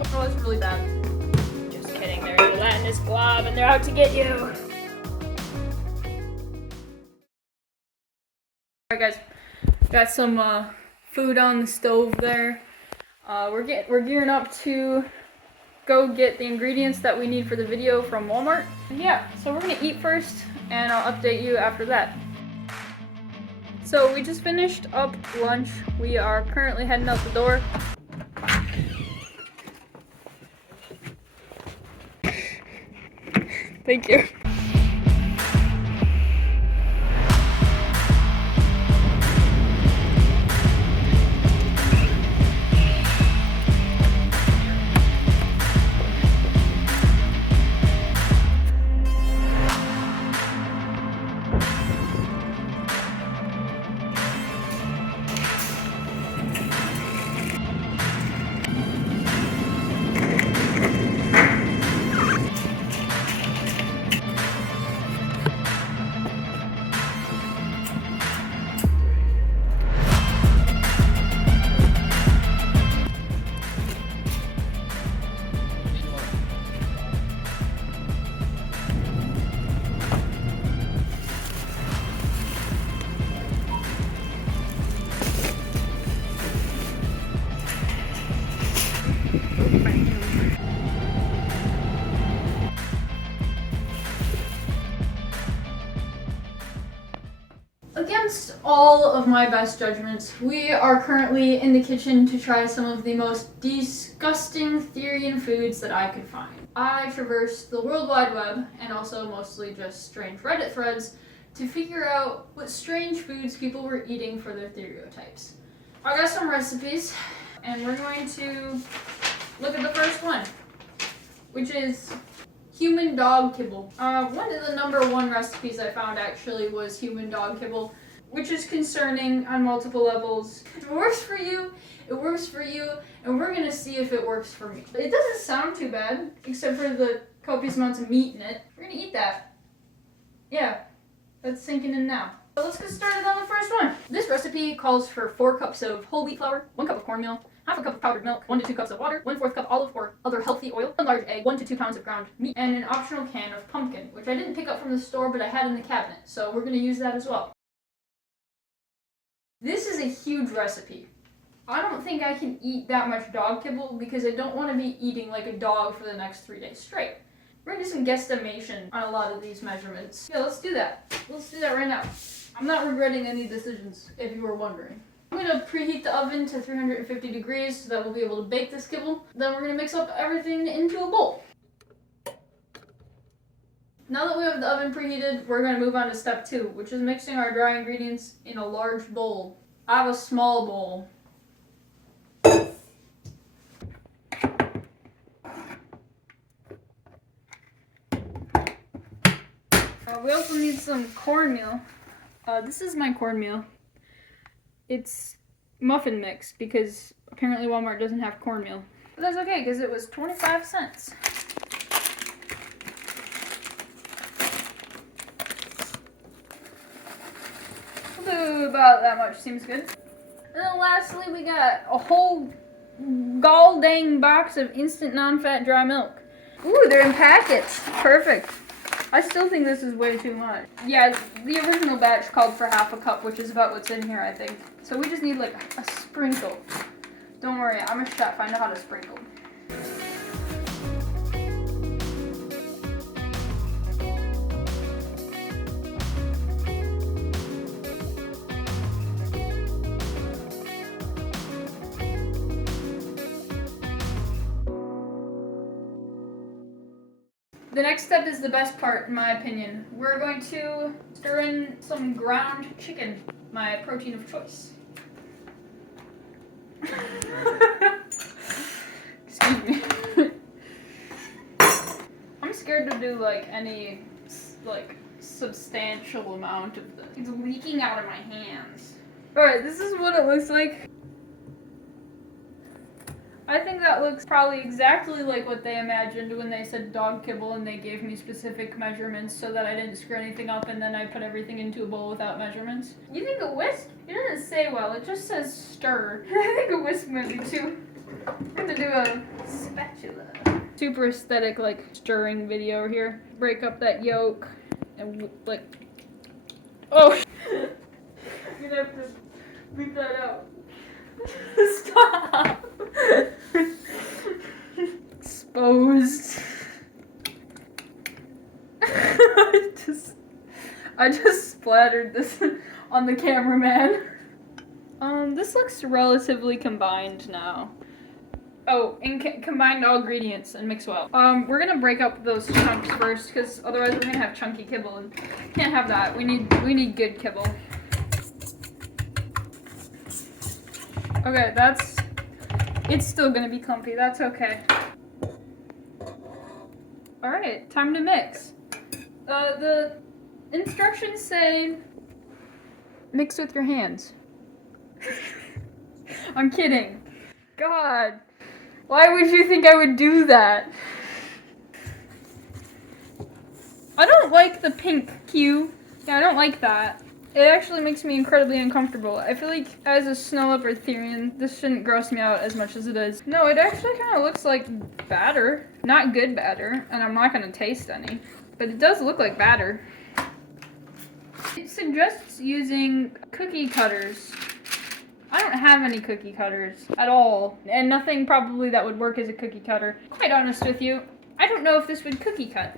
Oh, that's really bad. Just kidding, there's a gelatinous glob and they're out to get you. Alright guys, got some food on the stove there. We're gearing up to go get the ingredients that we need for the video from Walmart. And yeah, so we're gonna eat first and I'll update you after that. So we just finished up lunch. We are currently heading out the door. Thank you. Against all of my best judgments, we are currently in the kitchen to try some of the most disgusting therian foods that I could find. I traversed the World Wide Web, and also mostly just strange Reddit threads, to figure out what strange foods people were eating for their theriotypes. I got some recipes, and we're going to look at the first one, which is human dog kibble. One of the #1 recipes I found actually was human dog kibble, which is concerning on multiple levels. If it works for you, it works for you, and we're gonna see if it works for me. It doesn't sound too bad, except for the copious amounts of meat in it. We're gonna eat that. Yeah, that's sinking in now. So let's get started on the first one. This recipe calls for 4 cups of whole wheat flour, 1 cup of cornmeal, half a cup of powdered milk, 1 to 2 cups of water, 1/4 cup olive or other healthy oil, 1 large egg, 1 to 2 pounds of ground meat, and an optional can of pumpkin, which I didn't pick up from the store, but I had in the cabinet, so we're gonna use that as well. This is a huge recipe. I don't think I can eat that much dog kibble because I don't want to be eating like a dog for the next 3 days straight. We're gonna do some guesstimation on a lot of these measurements. Yeah, let's do that. Let's do that right now. I'm not regretting any decisions, if you were wondering. I'm gonna preheat the oven to 350 degrees so that we'll be able to bake this kibble. Then we're gonna mix up everything into a bowl. Now that we have the oven preheated, we're gonna move on to step 2, which is mixing our dry ingredients in a large bowl. I have a small bowl. We also need some cornmeal. This is my cornmeal. It's muffin mix because apparently Walmart doesn't have cornmeal. But that's okay because it was 25 cents. We'll do about that much, seems good. And then lastly we got a whole gall dang box of instant non-fat dry milk. Ooh, they're in packets. Perfect. I still think this is way too much. Yeah, the original batch called for half a cup, which is about what's in here, I think. So we just need like a sprinkle. Don't worry, I'm a chef, I know how to sprinkle. The next step is the best part, in my opinion. We're going to stir in some ground chicken, my protein of choice. Excuse me. I'm scared to do like any like substantial amount of this. It's leaking out of my hands. Alright, this is what it looks like. I think that looks probably exactly like what they imagined when they said dog kibble and they gave me specific measurements so that I didn't screw anything up and then I put everything into a bowl without measurements. You think a whisk? It doesn't say well, it just says stir. I think a whisk might be too. I'm gonna do spatula. Super aesthetic, like, stirring video here. Break up that yolk and, like, oh! I'm gonna have to leave that out. Stop! Exposed. I just splattered this on the cameraman. This looks relatively combined now. Oh, and combined all ingredients and mix well. We're gonna break up those chunks first, because otherwise we're gonna have chunky kibble, and can't have that. We need good kibble. Okay, it's still gonna be clumpy. That's okay. All right, time to mix. The instructions say mix with your hands. I'm kidding. God, why would you think I would do that? I don't like the pink hue. Yeah, I don't like that. It actually makes me incredibly uncomfortable. I feel like as a snow leopard therian, this shouldn't gross me out as much as it is. No, it actually kind of looks like batter. Not good batter, and I'm not gonna taste any. But it does look like batter. It suggests using cookie cutters. I don't have any cookie cutters at all, and nothing probably that would work as a cookie cutter. Quite honest with you, I don't know if this would cookie cut.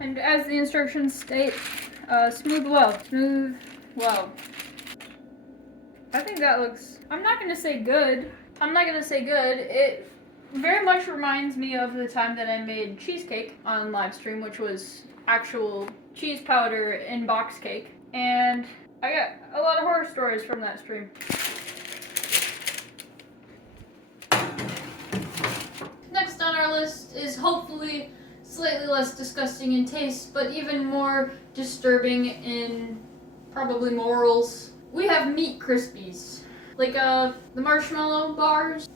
And as the instructions state, smooth well. Smooth well. I think that looks, I'm not gonna say good. It very much reminds me of the time that I made cheesecake on live stream, which was actual cheese powder in box cake. And I got a lot of horror stories from that stream. Next on our list is hopefully slightly less disgusting in taste, but even more disturbing in probably morals. We have meat krispies. Like the marshmallow bars,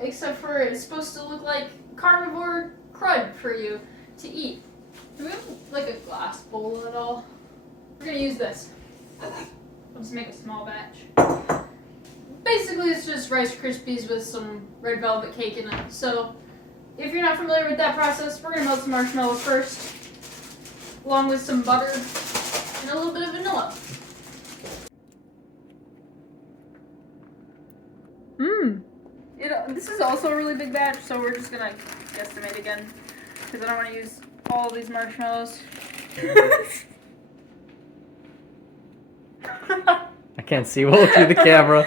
except for it's supposed to look like carnivore crud for you to eat. Do we have like a glass bowl at all? We're gonna use this. I'll just make a small batch. Basically, it's just Rice Krispies with some red velvet cake in it. So, if you're not familiar with that process, we're gonna melt some marshmallows first, along with some butter and a little bit of vanilla. This is also a really big batch, so we're just gonna guesstimate again, because I don't want to use all these marshmallows. I can't see well through the camera.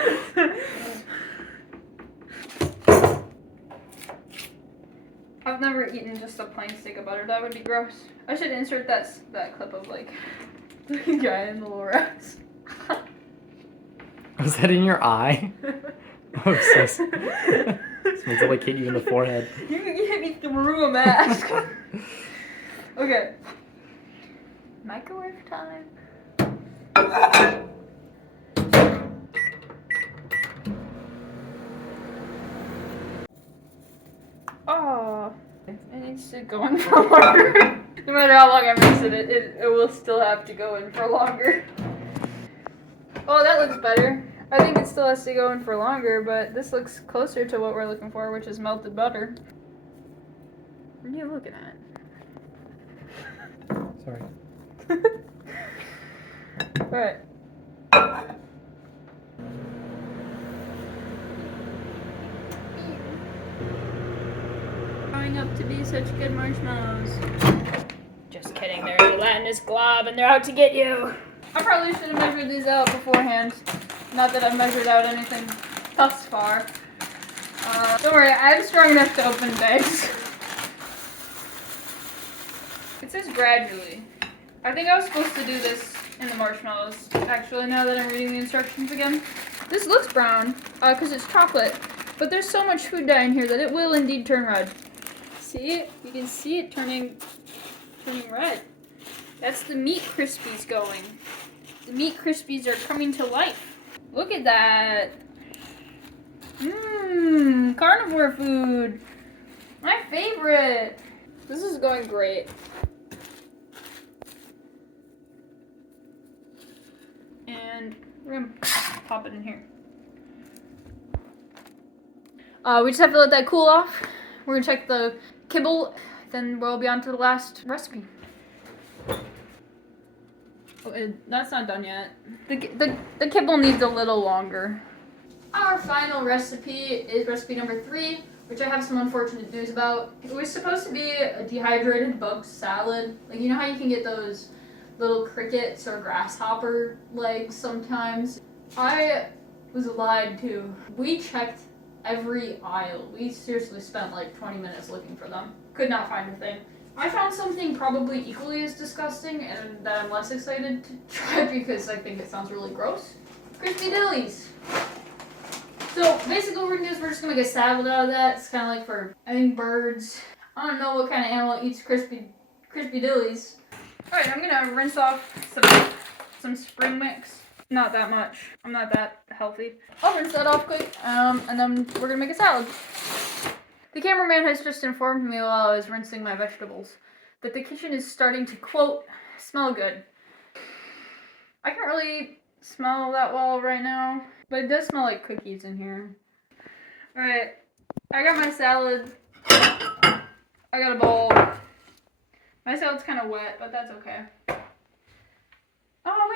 I've never eaten just a plain stick of butter. That would be gross. I should insert that clip of like the guy in the little rats. Was that in your eye? Oh, sis. Smells like hit you in the forehead. You hit me through a mask. Okay. Microwave time. Oh, it needs to go in for longer. No matter how long I mix it, it will still have to go in for longer. Oh, that looks better. I think it still has to go in for longer, but this looks closer to what we're looking for, which is melted butter. What are you looking at? Sorry. Alright. Growing up to be such good marshmallows. Just kidding, they're a gelatinous glob and they're out to get you. I probably should have measured these out beforehand. Not that I've measured out anything thus far. Don't worry, I'm strong enough to open bags. It says gradually. I think I was supposed to do this in the marshmallows. Actually, now that I'm reading the instructions again. This looks brown, because it's chocolate. But there's so much food dye in here that it will indeed turn red. See it? You can see it turning red. That's the meat krispies going. The meat krispies are coming to life. Look at that. Mmm, carnivore food. My favorite. This is going great. And we're gonna pop it in here. We just have to let that cool off. We're gonna check the kibble, then we'll be on to the last recipe. Oh, that's not done yet. The kibble needs a little longer. Our final recipe is recipe number 3, which I have some unfortunate news about. It was supposed to be a dehydrated bug salad. Like, you know how you can get those little crickets or grasshopper legs sometimes? I was lied to. We checked every aisle. We seriously spent like 20 minutes looking for them. Could not find a thing. I found something probably equally as disgusting and that I'm less excited to try because I think it sounds really gross. Crispy dillies. So basically what we're gonna do is we're just gonna make a salad out of that. It's kind of like for, I think, birds. I don't know what kind of animal eats crispy dillies. Alright, I'm gonna rinse off some spring mix. Not that much. I'm not that healthy. I'll rinse that off quick, and then we're gonna make a salad. The cameraman has just informed me while I was rinsing my vegetables that the kitchen is starting to, quote, smell good. I can't really smell that well right now, but it does smell like cookies in here. Alright, I got my salad. I got a bowl. My salad's kind of wet, but that's okay. Oh,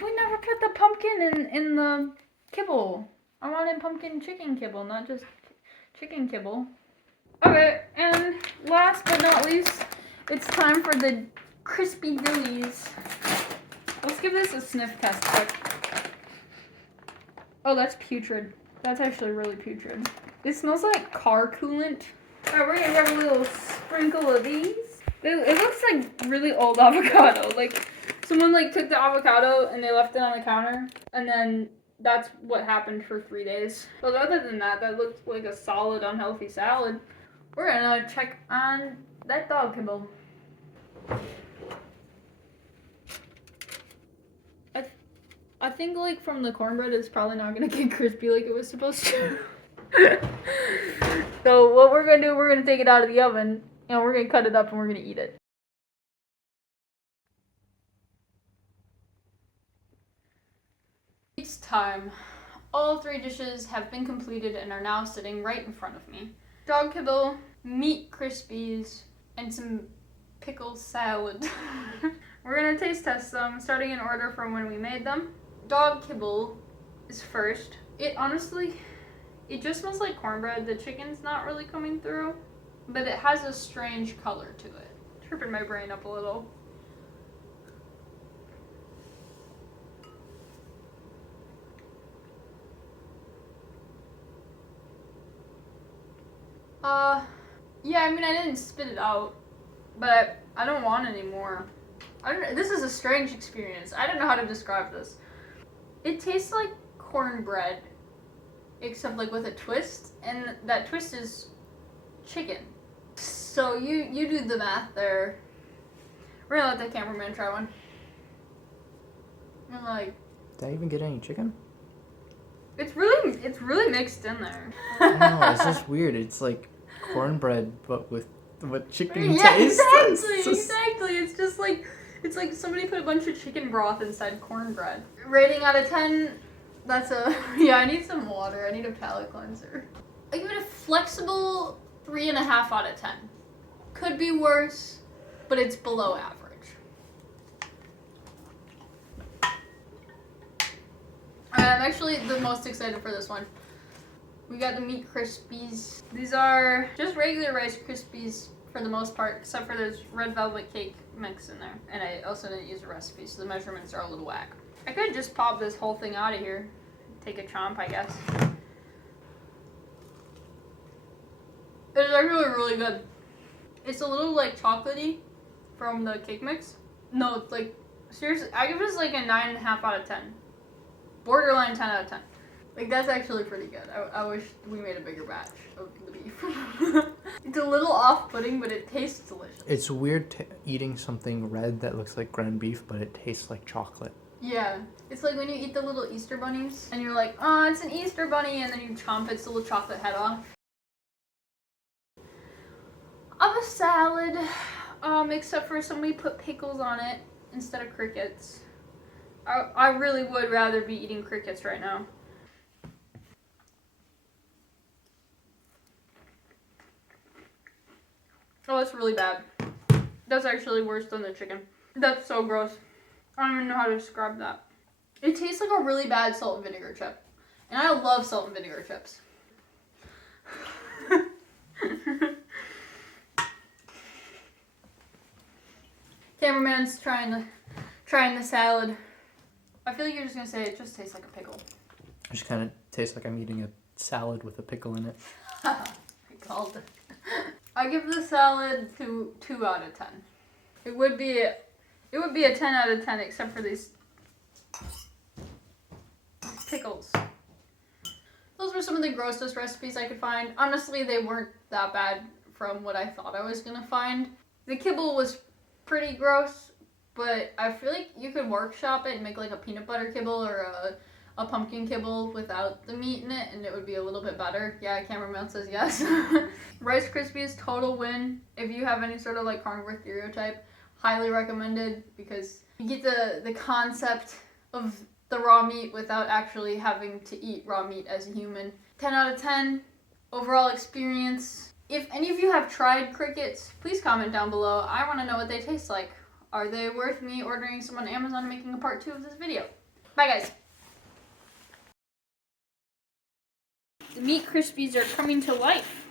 we never put the pumpkin in the kibble. I wanted pumpkin chicken kibble, not just chicken kibble. Okay, and last but not least, it's time for the crispy dillies. Let's give this a sniff test quick. Oh, that's putrid. That's actually really putrid. It smells like car coolant. Alright, we're gonna grab a little sprinkle of these. It looks like really old avocado. Like, someone like took the avocado and they left it on the counter, and then that's what happened for 3 days. But other than that, that looked like a solid unhealthy salad. We're gonna check on that dog kibble. I think like from the cornbread it's probably not gonna get crispy like it was supposed to. So what we're gonna do, we're gonna take it out of the oven and we're gonna cut it up and we're gonna eat it. It's time. All 3 dishes have been completed and are now sitting right in front of me. Dog kibble, meat krispies, and some pickle salad. We're gonna taste test them, starting in order from when we made them. Dog kibble is first. It honestly, it just smells like cornbread. The chicken's not really coming through, but it has a strange color to it. Tripping my brain up a little. Yeah, I mean, I didn't spit it out, but I don't want any more. This is a strange experience. I don't know how to describe this. It tastes like cornbread, except like with a twist, and that twist is chicken. So you do the math there. We're gonna let the cameraman try one. I'm like, Did I even get any chicken? it's really mixed in there. No, it's just weird. It's like cornbread, but with chicken Yeah, taste. exactly. It's like somebody put a bunch of chicken broth inside cornbread. Rating out of 10, that's a, yeah, I need some water. I need a palate cleanser. I give it a flexible 3.5 out of 10. Could be worse, but it's below average. I'm actually the most excited for this one. We got the meat krispies. These are just regular Rice Krispies for the most part, except for there's red velvet cake mix in there. And I also didn't use a recipe, so the measurements are a little whack. I could just pop this whole thing out of here. Take a chomp, I guess. It's actually really good. It's a little like chocolatey from the cake mix. No, it's like, seriously, I give this like a 9.5 out of 10. Borderline 10 out of 10. Like, that's actually pretty good. I wish we made a bigger batch of the beef. It's a little off-putting, but it tastes delicious. It's weird eating something red that looks like ground beef, but it tastes like chocolate. Yeah. It's like when you eat the little Easter bunnies, and you're like, oh, it's an Easter bunny, and then you chomp its little chocolate head off. Of a salad, except for somebody put pickles on it instead of crickets. I really would rather be eating crickets right now. Oh, that's really bad. That's actually worse than the chicken. That's so gross. I don't even know how to describe that. It tastes like a really bad salt and vinegar chip. And I love salt and vinegar chips. Cameraman's trying the salad. I feel like you're just gonna say it just tastes like a pickle. It just kind of tastes like I'm eating a salad with a pickle in it. I called it. I give the salad 2 out of 10. It would be a 10 out of 10 except for these pickles. Those were some of the grossest recipes I could find. Honestly, they weren't that bad from what I thought I was gonna find. The kibble was pretty gross, but I feel like you could workshop it and make like a peanut butter kibble or a pumpkin kibble without the meat in it, and it would be a little bit better. Yeah, cameraman says yes. Rice Krispies, total win. If you have any sort of like carnivore stereotype, highly recommended because you get the concept of the raw meat without actually having to eat raw meat as a human. 10 out of 10 overall experience. If any of you have tried crickets, please comment down below. I want to know what they taste like. Are they worth me ordering some on Amazon and making a part 2 of this video? Bye guys. The meat Krispies are coming to life.